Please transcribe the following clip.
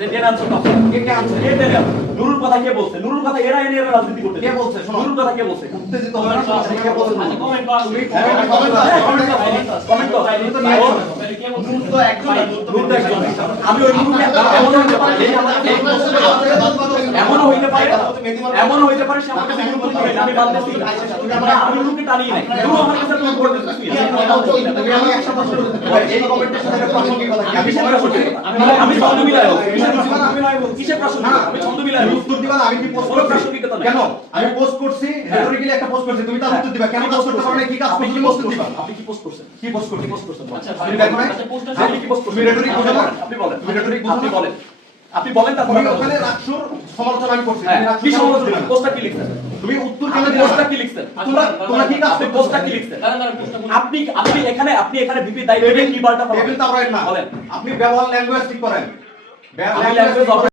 টেনে আনছো তো কে আনছে কে টেনে আনছে নুরুর কথা কে বলছে নুরুর কথা এরা এনে রাজনীতি করতে কে বলছে নুরুর কথা কে বলছে উত্তেজিত হবে না কে বলছে কমেন্ট করো তুমি কমেন্ট করো তো নিয়ে নুরুর তো একজন নুরুর তো একজন আমি ওই নুরুকে এমনও হইতে পারে সে আমার কাছে কোনো কিছু নাই আমি বলতেছি আমি নুরুকে টানি নাই নুরু আমার কাছে তুমি করে দিতেছি আমি একসাথে প্রশ্ন এই কমেন্টের সাথে প্রাসঙ্গিক কথা কি আমি সেটা করতে আমি ছন্দ মিলাই কিসের প্রাসঙ্গিক আমি ছন্দ মিলাই উত্তর দিবা না আমি কি পোস্ট করব প্রাসঙ্গিকতা কেন আমি পোস্ট করছি রেটরিক্যালি একটা পোস্ট করছি তুমি তার উত্তর দিবা কেন পোস্ট করতে পারো না কি কাজ করতে তুমি পোস্ট দিবা আপনি কি পোস্ট করছেন কি পোস্ট করছেন আচ্ছা আপনি কি পোস্ট করছেন তুমি রেটরিক বুঝাবো আপনি বলেন তুমি রেটরিক বুঝাবো বলেন আপনি বলেন তারপর ওখানে রাকসুর সমালোচনা আমি করছি কি সমালোচনা পোস্টটা কি লিখছেন তুমি উত্তর কেন দিলে পোস্টটা কি লিখছেন তোমরা কি কাজ পোস্টটা কি লিখছেন আপনি এখানে ভিপি দায়িত্ব কি বার্তা পাবেন টেবিল তো না বলেন আপনি ব্যবহার ল্যাঙ্গুয়েজ ঠিক করেন ল্যাঙ্গুয়েজ